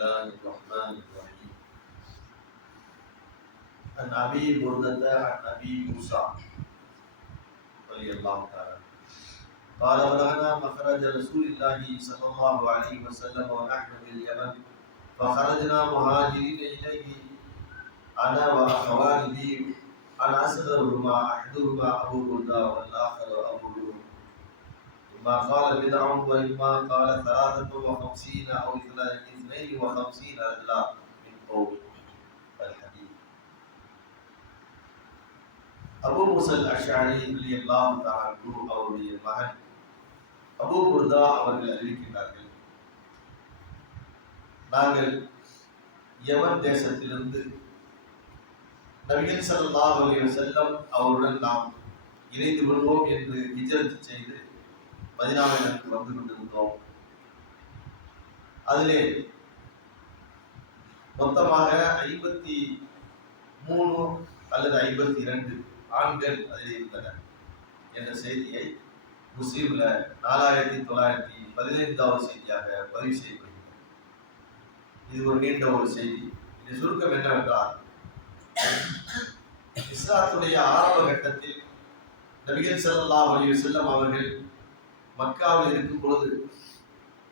الله الرحمن الرحيم. عن أبي بردة عن أبي موسى رضي الله تعالى قال بلغنا مخرج رسول الله صلى الله عليه وسلم ونحن باليمن فخرجنا مهاجرين إليه أنا وأخواني أنا أصغرهما أحدهما أبو بردة والآخر أبو لؤلؤ إما قال بدع وإما قال ثلاثة وخمسين أو اثنين وخمسين رجلا من قوم الحديث அபு முசல் அஷாரி எல்லாம் தானு அவருடைய மகன் அபு புர்தா அவர்கள் அறிவிக்கின்றார்கள் நாங்கள் யமன் தேசத்திலிருந்து நபிகள் ஸல்லல்லாஹு அலைஹி வஸல்லம் அவருடன் நாம் இணைந்து கொள்வோம் என்று ஹிஜ்ரத் செய்து மதினாவிற்கு வந்து கொண்டிருந்தோம் அதிலே மொத்தமாக ஐம்பத்தி மூணு அல்லது ஐம்பத்தி இரண்டு ஆண்கள் அதில் இருந்தனர் என்ற செய்தியை முஸ்லீம்ல நாலாயிரத்தி தொள்ளாயிரத்தி பதினைந்தாவது செய்தியாக பதிவு செய்யப்படுகிறது. இது ஒரு நீண்ட ஒரு செய்தி. இது சுருக்கம் என்னவென்றால் இஸ்லாத்துடைய ஆரம்ப கட்டத்தில் நபிகள் செல்லா வலிவு செல்லம் அவர்கள் மக்காவில் இருக்கும் பொழுது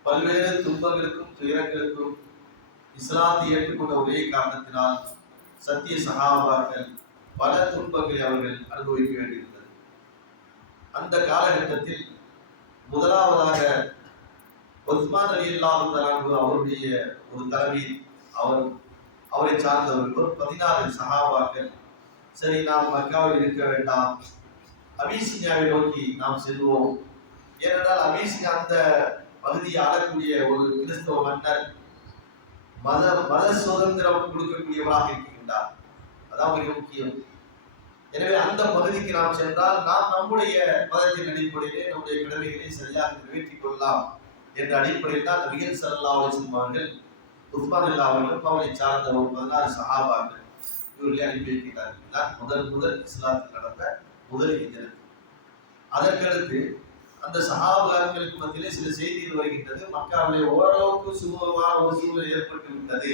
பல்வேறு துன்பங்களுக்கும் துயரங்களுக்கும் இஸ்லாத்தை ஏற்றுக்கொண்ட ஒரே காரணத்தினால் சத்திய சகாபாக்கள் பல துன்பங்களை அவர்கள் அனுபவிக்க வேண்டியிருந்தது. அந்த காலகட்டத்தில் முதலாவதாக உஸ்மான் அலி அல்லாஹு அவருடைய ஒரு தலைமையில் அவர் அவரை சார்ந்தவர்கள் ஒரு பதினாறு சகாபாக்கள். சரி நாம் மக்காவில் இருக்க வேண்டாம். அபிசினியாவை நோக்கி நாம் செல்வோம். ஏனென்றால் அபிசினியா அந்த பகுதியை ஆளக்கூடிய ஒரு கிறிஸ்தவ மன்னர். மத மத சுதந்திரம் கொடுக்கக்கூடியவராக இருக்கின்றார். அதான் மிக முக்கியம். எனவே அந்த பகுதிக்கு நாம் சென்றால் நாம் நம்முடைய மதத்தின் அடிப்படையிலே நம்முடைய கடமைகளை சரியாக நிறைவேற்றிக் கொள்ளலாம் என்ற அடிப்படையில் தான் நபிகள் சல்லா அவர்கள் உஸ்மான் அல்லா அவர்களும் அவரை சார்ந்த ஒரு பதினாறு சஹாபாக்கள் இவர்களை அனுப்பி வைக்கிறார்கள் முதல் முதல் இஸ்லாத்தில் நடந்த முதல் ஹிஜ்ரத் அதற்கடுத்து அந்த சகாபாக்களுக்கு மத்தியிலே சில செய்திகள் வருகின்றது. மக்காவிலே ஓரளவுக்கு சுமூகமாக ஒரு சூழ்நிலை ஏற்பட்டு விட்டது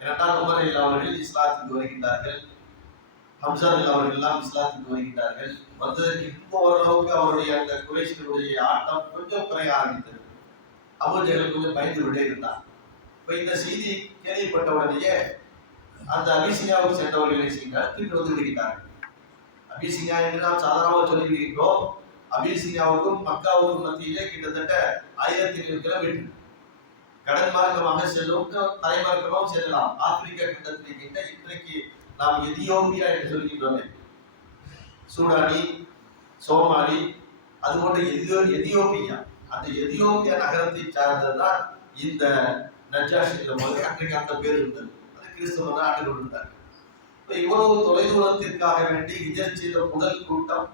இரண்டாம் முறையில் அவர்கள் இஸ்லாத்துக்கு வருகின்றார்கள். ஹம்சாதில் அல்லா அவர்கள் எல்லாம் இஸ்லாத்துக்கு வருகின்றார்கள். வந்ததற்கு இப்போ ஓரளவுக்கு அவருடைய அந்த குறைசிகளுடைய ஆட்டம் கொஞ்சம் குறைய ஆரம்பித்தது. அபுஜர்கள் கொஞ்சம் பயந்து விட்டே இருந்தார் இப்ப இந்த செய்தி கேள்விப்பட்ட உடனேயே அந்த அபிசிங்காவுக்கு சென்றவர்கள் என்ன செய்கிறார் திருப்பி வந்து விடுகிறார்கள் அபிசிங்கா என்று நாம் சாதாரணமாக சொல்லியிருக்கிறோம் அபிசினியாவுக்கும் மக்காவுக்கும் மத்தியிலே கிட்டத்தட்ட ஆயிரத்தி ஐநூறு கிலோமீட்டர். கடல் மார்க்கமாக செல்லும் தலைமார்க்கமாகவும் செல்லலாம். ஆப்பிரிக்கா கண்டத்தில் இருக்கின்ற இன்றைக்கு நாம் எதியோப்பியா என்று சொல்கின்றோமே. சூடானி சோமாலி அது போன்ற எதியோ எதியோப்பியா. அந்த எதியோப்பியா நகரத்தை சார்ந்ததுதான் இந்த நஜாஷ் என்ற மொழி. அன்றைக்கு அந்த பேர் இருந்தது. அது கிறிஸ்தவ தான் ஆண்டு கொண்டிருந்தார் இவ்வளவு தொலைதூரத்திற்காக வேண்டி ஹிஜர் செய்த முதல் கூட்டம்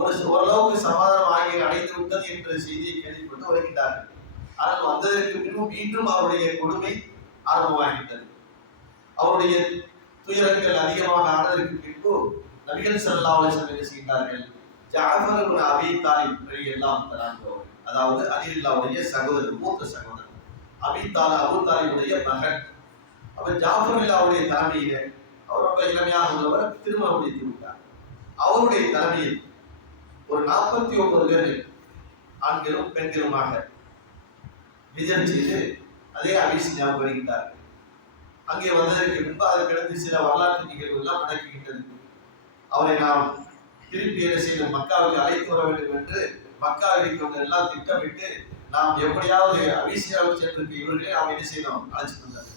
ஒரு ஓரளவுக்கு சமாதானம் ஆகி அடைந்து விட்டது என்ற செய்தியை கேள்விப்பட்டு வருகின்றார்கள் ஆனால் வந்ததற்கு பின்பு மீண்டும் அவருடைய கொடுமை ஆரம்பமாகிவிட்டது. அவருடைய துயரங்கள் அதிகமாக ஆனதற்கு பின்பு நபிகள் சல்லா அலிஸ்லாம் என்ன செய்கிறார்கள் ஜாஃபர் இப்னு அபி தாலிப் எல்லாம் தராங்க அதாவது அலில்லாவுடைய சகோதரர் மூத்த சகோதரர் அபி தால அபு தாலிபுடைய மகன். அவர் ஜாஃபர் இல்லாவுடைய தலைமையில அவர் ரொம்ப இளமையாக உள்ளவர் திருமணம் முடித்து விட்டார். அவருடைய தலைமையில் ஒரு நாற்பத்தி ஒன்பது பேர்கள் ஆண்களும் பெண்களுமாக விஜயம் செய்து அதே அபிசினியாவுக்கு வருகின்றார்கள். அங்கே வந்ததற்கு முன்பு கிடந்து சில வரலாற்று நிகழ்வுகள்லாம் நடக்குகின்றது அவரை நாம் திருப்பி என்ன செய்யணும் மக்காவுக்கு அழைத்து வர வேண்டும் என்று மக்காவிற்கு வந்து எல்லாம் திட்டமிட்டு நாம் எப்படியாவது அபிசியாவுக்கு சென்றிருக்க இவர்களே நாம் என்ன செய்யணும்? அழைச்சிட்டு வந்தார்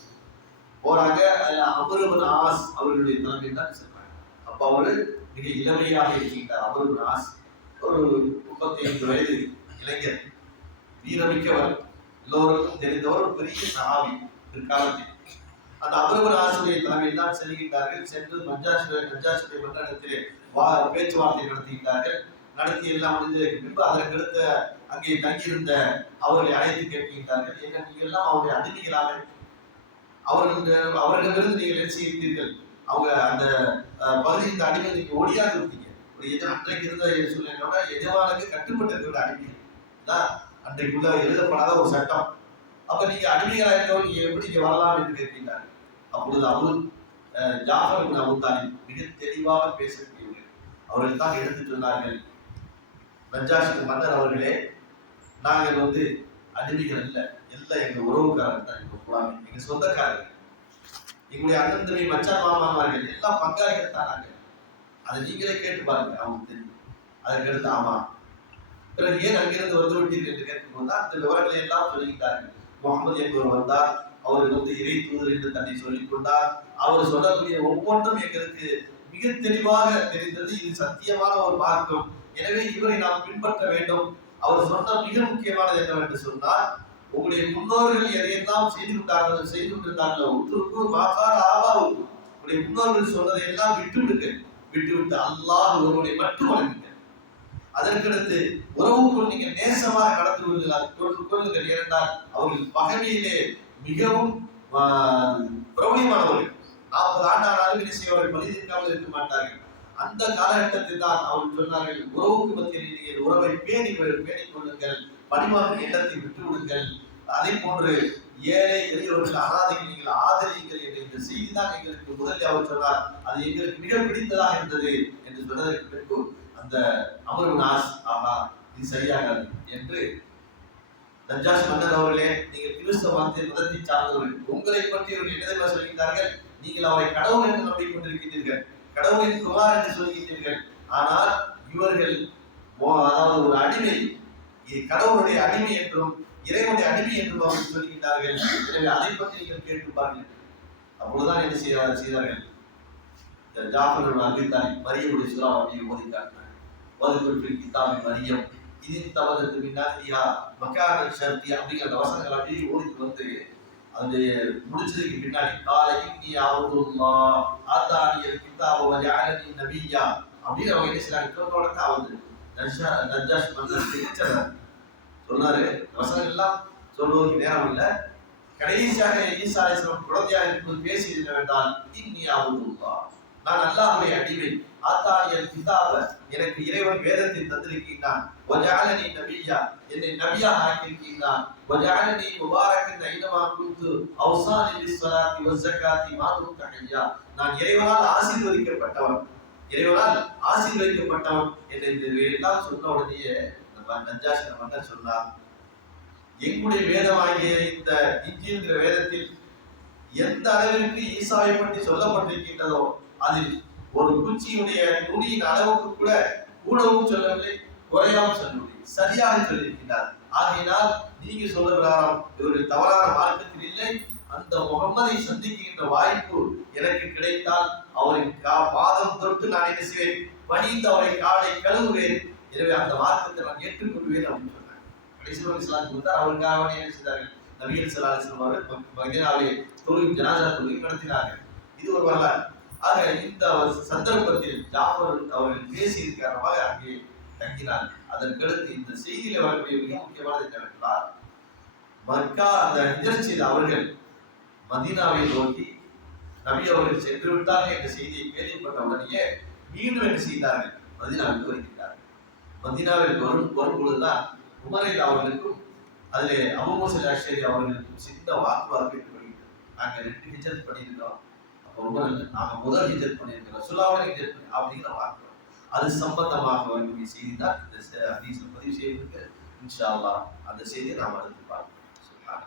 போறாங்க அதுல அமருவன் ஆஸ் அவர்களுடைய தலைமையில் தான் செல்றாங்க. அப்ப அவரு மிக இளமையாக இருக்கின்றார் அமருவன் ஆஸ் ஒரு முப்பத்தி ஐந்து வயது இளைஞர் வீரமிக்கவர் எல்லோருக்கும் தெரிந்தவர் ஒரு பெரிய சஹாபி பிற்காலத்தில். அந்த அபரவர் ஆசிரியை தலைமையில் தான் செல்கின்றார்கள். சென்று மஞ்சாசுரை மஞ்சாசுரை மன்றத்திலே வா பேச்சுவார்த்தை நடத்துகின்றார்கள். நடத்தி எல்லாம் முடிந்ததற்கு பின்பு அதற்கடுத்த அங்கே தங்கியிருந்த அவர்களை அழைத்து கேட்கின்றார்கள். என்ன நீங்கள் எல்லாம் அவருடைய அடிமைகளாக? அவர்கள் அவர்களிடமிருந்து நீங்கள் என்ன செய்கிறீர்கள்? அவங்க அந்த அஹ், பகுதியின் அடிமை நீங்கள் ஒடியாக இருந்தீங்க ஒரு எஜ அன்றைக்கு இருந்த சூழ்நிலையோட எஜமானுக்கு கட்டுப்பட்டு இருக்கிற அடிமை. தான் அன்றைக்குள்ள எழுதப்படாத ஒரு சட்டம். அப்ப நீங்க அடிமைகளா இருக்கவங்க நீங்க எப்படி இங்க வரலாம் என்று கேட்கின்றார்கள் அப்பொழுது அபு அஹ், ஜாஃபர் இப்னு மிக தெளிவாக பேசக்கூடியவர்கள். அவர்கள் தான் எடுத்து சொன்னார்கள் நஜாஷின் மன்னர் அவர்களே நாங்கள் வந்து அடிமைகள் இல்லை எல்லாம் எங்க உறவுக்காரர் தான் எங்க புறாமை எங்க சொந்தக்காரர்கள். எங்களுடைய அண்ணன் தம்பி மச்சான் மாமாமார்கள் எல்லாம் பங்காளிகள் தான் நாங்கள். அதை நீங்களே கேட்டு பாருங்க அவங்களுக்கு தெரியும். அதற்கு ஆமா. பிறகு ஏன் அங்கிருந்து வந்து விட்டீர்கள் என்று கேட்கும்போது தான் அந்த விவரங்களை எல்லாம் சொல்லிக்கிட்டார்கள். முகமது என்பவர் வந்தார் அவர் வந்து இறை தூதர் என்று தன்னை சொல்லிக் கொண்டார். அவர் சொல்லக்கூடிய ஒவ்வொன்றும் எங்களுக்கு மிக தெளிவாக தெரிந்தது இது சத்தியமான ஒரு மார்க்கம். எனவே இவரை நாம் பின்பற்ற வேண்டும். அவர் சொன்ன மிக முக்கியமானது என்னவென்று சொன்னால் உங்களுடைய முன்னோர்கள் எதையெல்லாம் செய்து கொண்டார்கள் செய்து கொண்டிருந்தார்களோ உத்துருக்கு மாகாண ஆபாவுக்கு உங்களுடைய முன்னோர்கள் சொன்னதை எல்லாம் விட்டு விடுங்கள் விட்டுவிட்டு அல்லாஹ் ஒருவனை மட்டும் வணங்குங்க அதற்கடுத்து உறவுக்குள் நீங்கள் நேசமாக கடந்து கொள்ளுங்கள். கொள்- கொள்ளுங்கள். அவர்கள் பகவியிலே மிகவும் பிரபலியமானவர்கள் நாற்பது ஆண்டானாலும் என்ன செய்வார்கள்? மனிதிருக்காமல் இருக்க மாட்டார்கள். அந்த காலகட்டத்தில் தான் அவர்கள் சொன்னார்கள் உறவுக்கு மத்தியில் நீங்கள் உறவை பேணி பேணிக் கொள்ளுங்கள். பணிமாறும் எண்ணத்தை விட்டு விடுங்கள் அதே போன்று ஏழை எளியவர்கள் அனாதைகள் நீங்கள் ஆதரியுங்கள் என்ற இந்த செய்தி தான் எங்களுக்கு முதலில் அவர் சொன்னார். அது எங்களுக்கு மிக பிடித்ததாக இருந்தது என்று சொன்னதற்கு பின்பு அந்த அமரு நாஸ் ஆகா இது சரியாக என்று நஜாஸ் மன்னர் அவர்களே நீங்கள் கிறிஸ்தவ மதத்தை மதத்தை சார்ந்தவர்கள். உங்களை பற்றி அவர்கள் என்ன தெரியுமா சொல்கிறார்கள் நீங்கள் அவரை கடவுள் என்று நம்பிக்கொண்டிருக்கின்றீர்கள். கடவுளின் குமார் என்று சொல்கிறீர்கள் ஆனால் இவர்கள் அதாவது ஒரு அடிமை இது கடவுளுடைய அடிமை என்றும் இறைவனுடைய அடிமை என்று அவர்கள் சொல்கின்றார்கள். எனவே அதை பற்றி நீங்கள் கேட்டு பாருங்கள். அப்பொழுதுதான் என்ன செய்தார் செய்தார்கள். இந்த ஜாஃபர் அபித்தாலி மரியமுடைய சுறா அப்படியே ஓதி காட்டினார் ஓதுக்குள் கிதாபி மரியம். இது தவறுக்கு பின்னாடியா மக்கான சர்த்தி அப்படிங்கிற அந்த வசனங்கள் அப்படியே ஓடிட்டு வந்து அது முடிச்சதுக்கு பின்னாடி காலை இன்னி அவுதுல்லா ஆத்தானியல் கிதாப வஜாலனி நபியா அப்படின்னு அவங்க என்ன செய்றாங்க சொன்னோட தான் வந்து நஜாஷ் மன்னர் சொன்னாரு. வசனம் எல்லாம் சொல்வதற்கு நேரம் இல்லை. கடைசியாக ஈசா அலைஹிஸ்ஸலாம் குழந்தையாக இருக்கும்போது பேசி என்னவென்றால் இன்னி அவுதுல்லா நான் அல்லாஹுடைய அடிமை. ஆத்தானியல் கிதாப எனக்கு இறைவன் வேதத்தை தந்திருக்கின்றான். ஒஜாலனி நபியா. என்னை நபியாக ஆக்கியிருக்கின்றான். ஒஜாலனி முபாரக்கின் ஐனமா குறித்து அவுசானி பிஸ்ஸலாத்தி வஸ்ஸகாத்தி மாதும் ஹய்யா நான் இறைவனால் ஆசீர்வதிக்கப்பட்டவன். இறைவனால் ஆசீர்வதிக்கப்பட்டவன். என்று இந்த எல்லாம் சொன்ன உடனேயே நம்ம நஜாஷ் மன்னர் சொன்னார். எங்களுடைய வேதமாகிய இந்த இஞ்சிங்கிற வேதத்தில் எந்த அளவிற்கு ஈசாவை பற்றி சொல்லப்பட்டிருக்கின்றதோ அதில் ஒரு குச்சியுடைய நுனியின் அளவுக்கு கூட கூடவும் சொல்லவில்லை குறையாமல் சொல்லவில்லை. சரியாக சொல்லியிருக்கிறார் ஆகையினால் நீங்க சொல்லுகிறாராம் பிரகாரம் இவர்கள் தவறான மார்க்கத்தில் இல்லை. அந்த முகம்மதை சந்திக்கின்ற வாய்ப்பு எனக்கு கிடைத்தால் அவரின் கா- பாதம் தொட்டு நான் என்ன செய்வேன்? பணிந்து அவரை காலை கழுவுவேன். எனவே அந்த மார்க்கத்தை நான் ஏற்றுக்கொள்வேன் அப்படின்னு சொன்னாங்க கடைசி ஒரு இஸ்லாத்துக்கு வந்தார் அவருக்காக என்ன செய்தார்கள்? நபிகள் சலாஹம் அவர்கள் மதினாவை தொழுகை ஜனாசா தொழுகை நடத்தினார்கள். இது ஒரு வரலாறு. ஆக இந்த சந்தர்ப்பத்தில் ஜாஃபர் அவர்கள் பேசியது காரணமாக அங்கே தங்கினார். அதற்கடுத்து இந்த செய்தியில் வரக்கூடிய மிக முக்கியமானது என்னவென்றால் மக்கா அந்த நிகழ்ச்சியில் அவர்கள் மதீனாவை நோக்கி நபி அவர்கள் சென்று விட்டார்கள் என்ற செய்தியை கேள்விப்பட்ட உடனே மீண்டும் என்ன செய்தார்கள்? மதீனாவுக்கு வருகிறார்கள். மதினாவில் வரும் வரும் பொழுதுதான் உமரில் அவர்களுக்கும் அதிலே அபுமோசல் ஆஷேரி அவர்களுக்கும் சின்ன வாக்குவாதம் ஏற்படுகிறது. நாங்கள் ரெண்டு ஹிஜத் பண்ணியிருக்கிறோம். அப்போ உமர் நாங்கள் முதல் ஹிஜத் பண்ணியிருக்கிறோம். சுலாவோட ஹிஜத் பண்ணி அப்படிங்கிற வாக்கு. அது சம்பந்தமாக வரக்கூடிய செய்தி தான். இந்த ஹதீஸில் பதிவு செய்திருக்கு. இன்ஷா அல்லா அந்த செய்தியை நாம் அடுத்து பார்ப்போம்.